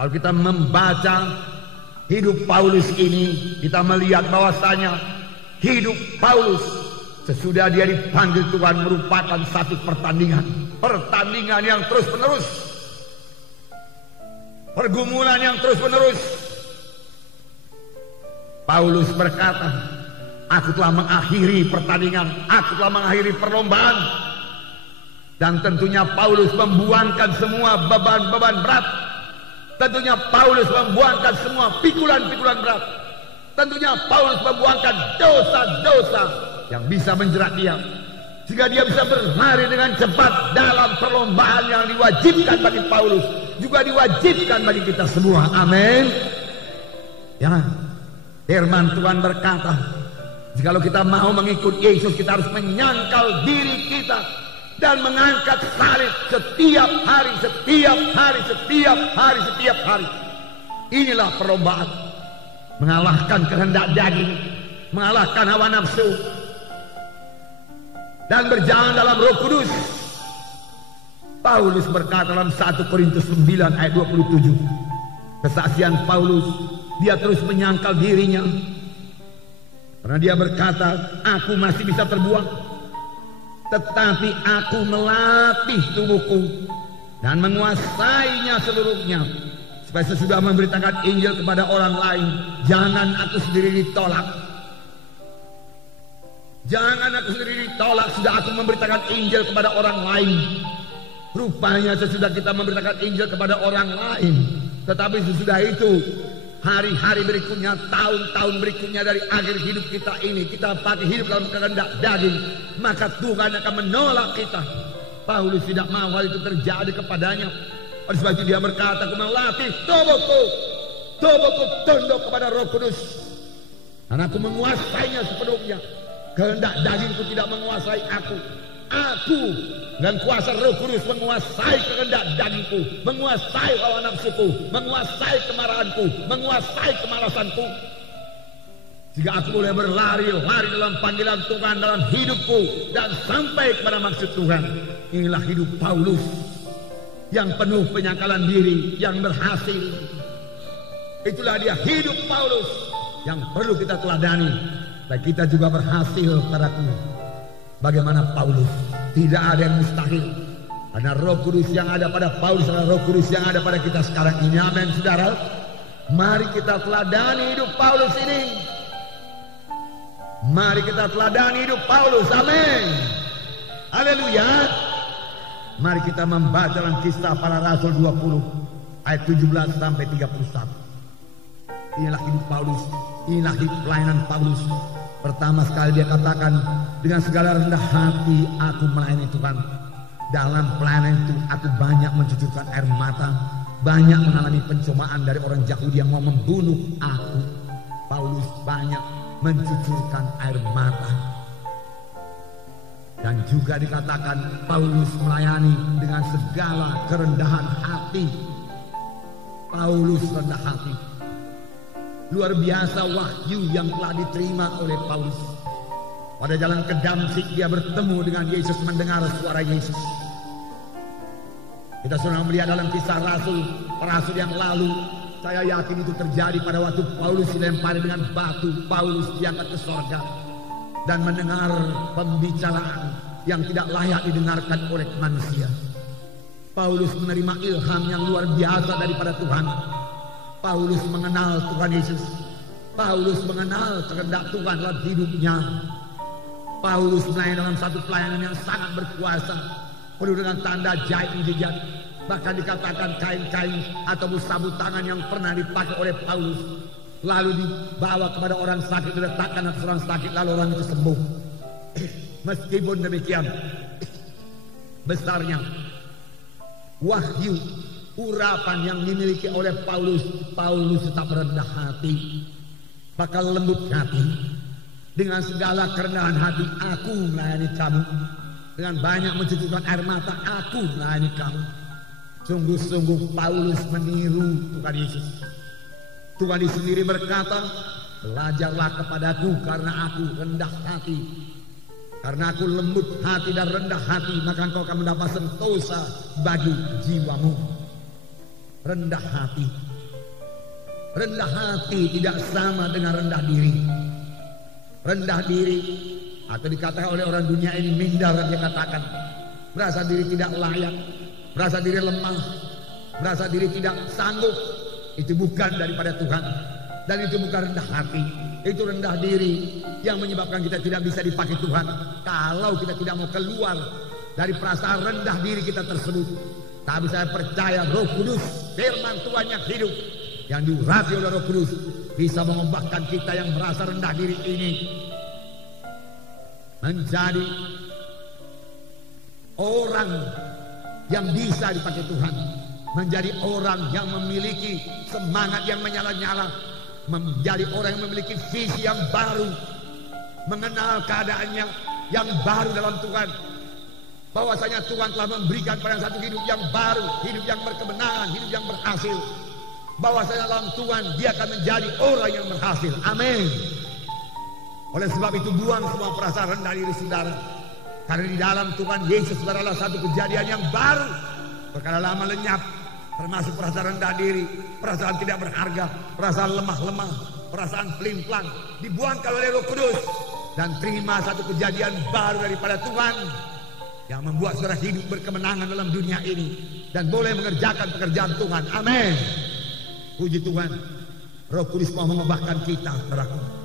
Kalau kita membaca hidup Paulus ini, kita melihat bahwasanya hidup Paulus sesudah dia dipanggil Tuhan merupakan satu pertandingan yang terus menerus, pergumulan yang terus menerus. Paulus berkata, aku telah mengakhiri pertandingan, aku telah mengakhiri perlombaan. Dan tentunya Paulus membuangkan semua beban-beban berat. Tentunya Paulus membuangkan semua pikulan-pikulan berat. Tentunya Paulus membuangkan dosa-dosa yang bisa menjerat dia, sehingga dia bisa berlari dengan cepat dalam perlombaan yang diwajibkan bagi Paulus, juga diwajibkan bagi kita semua. Amin. Ya, firman Tuhan berkata, jikalau kita mau mengikut Yesus, kita harus menyangkal diri kita dan mengangkat salib setiap hari. Inilah perlombaan, mengalahkan kehendak daging, mengalahkan hawa nafsu, dan berjalan dalam Roh Kudus. Paulus berkata dalam 1 Korintus 9 ayat 27, kesaksian Paulus, dia terus menyangkal dirinya, karena dia berkata, aku masih bisa terbuang, tetapi aku melatih tubuhku dan menguasainya seluruhnya, supaya sesudah memberitakan Injil kepada orang lain, jangan aku sendiri ditolak. Jangan aku sendiri ditolak, sudah aku memberitakan Injil kepada orang lain. Rupanya sesudah kita memberitakan Injil kepada orang lain, tetapi sesudah itu, hari-hari berikutnya, tahun-tahun berikutnya dari akhir hidup kita ini, kita pakai hidup dalam kehendak daging, maka Tuhan akan menolak kita. Paulus tidak mau hal itu terjadi kepadanya. Oleh sebab itu dia berkata, aku melatih tubuhku tunduk kepada Roh Kudus, dan aku menguasainya sepenuhnya. Kehendak dagingku tidak menguasai aku. Aku dan kuasa Roh Kudus menguasai kehendak dagingku, menguasai hawa nafsuku, menguasai kemarahanku, menguasai kemalasanku, jika aku boleh berlari dalam panggilan Tuhan dalam hidupku dan sampai kepada maksud Tuhan. Inilah hidup Paulus yang penuh penyangkalan diri, yang berhasil. Itulah dia hidup Paulus yang perlu kita teladani, dan kita juga berhasil padaku. Bagaimana Paulus? Tidak ada yang mustahil, karena Roh Kudus yang ada pada Paulus adalah Roh Kudus yang ada pada kita sekarang ini. Amin, saudara. Mari kita teladani hidup Paulus ini. Mari kita teladani hidup Paulus. Amin. Haleluya. Mari kita membaca dalam Kisah Para Rasul 20 ayat 17 sampai 31. Inilah hidup Paulus, inilah hidup pelayanan Paulus. Pertama sekali dia katakan, dengan segala rendah hati aku melayani Tuhan. Dalam pelayanan itu aku banyak mencucurkan air mata, banyak mengalami pencobaan dari orang Yahudi yang mau membunuh aku. Paulus banyak mencucurkan air mata. Dan juga dikatakan Paulus melayani dengan segala kerendahan hati. Paulus rendah hati. Luar biasa wahyu yang telah diterima oleh Paulus. Pada jalan ke Damsyik dia bertemu dengan Yesus, mendengar suara Yesus. Kita sudah melihat dalam Kisah Rasul yang lalu. Saya yakin itu terjadi pada waktu Paulus dilempari dengan batu. Paulus diangkat ke sorga dan mendengar pembicaraan yang tidak layak didengarkan oleh manusia. Paulus menerima ilham yang luar biasa daripada Tuhan. Paulus mengenal Tuhan Yesus. Paulus mengenal kehendak Tuhan dalam hidupnya. Paulus melayani dalam satu pelayanan yang sangat berkuasa, penuh dengan tanda ajaib mujizat. Bahkan dikatakan kain-kain atau sabut tangan yang pernah dipakai oleh Paulus lalu dibawa kepada orang sakit, diletakkan atas orang sakit, lalu orang itu sembuh. Meskipun demikian, besarnya wahyu urapan yang dimiliki oleh Paulus, Paulus tetap rendah hati, bakal lembut hati. Dengan segala kerendahan hati aku melayani kamu, dengan banyak mencucurkan air mata aku melayani kamu. Sungguh-sungguh Paulus meniru Tuhan Yesus. Tuhan sendiri berkata, belajarlah kepadaku karena aku rendah hati. Karena aku lembut hati dan rendah hati, maka engkau akan mendapat sentosa bagi jiwamu. Rendah hati. Rendah hati tidak sama dengan rendah diri. Rendah diri atau dikatakan oleh orang dunia ini minder, dia katakan merasa diri tidak layak, merasa diri lemah, merasa diri tidak sanggup. Itu bukan daripada Tuhan, dan itu bukan rendah hati. Itu rendah diri yang menyebabkan kita tidak bisa dipakai Tuhan. Kalau kita tidak mau keluar dari perasaan rendah diri kita tersebut. Tapi saya percaya Roh Kudus, firman Tuhan yang hidup, yang diurapi oleh Roh Kudus, bisa mengubahkan kita yang merasa rendah diri ini menjadi orang yang bisa dipakai Tuhan, menjadi orang yang memiliki semangat yang menyala-nyala, menjadi orang yang memiliki visi yang baru, mengenal keadaannya yang baru dalam Tuhan, bahwasanya Tuhan telah memberikan pada satu hidup yang baru, hidup yang berkemenangan, hidup yang berhasil, bahwasanya dalam Tuhan dia akan menjadi orang yang berhasil. Amin. Oleh sebab itu buang semua perasaan rendah diri saudara, karena di dalam Tuhan Yesus adalah satu kejadian yang baru. Perkara lama lenyap, termasuk perasaan rendah diri, perasaan tidak berharga, perasaan lemah-lemah, perasaan pelin-pelan, dibuangkan oleh Roh Kudus dan terima satu kejadian baru daripada Tuhan yang membuat saudara hidup berkemenangan dalam dunia ini dan boleh mengerjakan pekerjaan Tuhan. Amin. Puji Tuhan, Roh Kudus mau mengubahkan kita, saudaraku.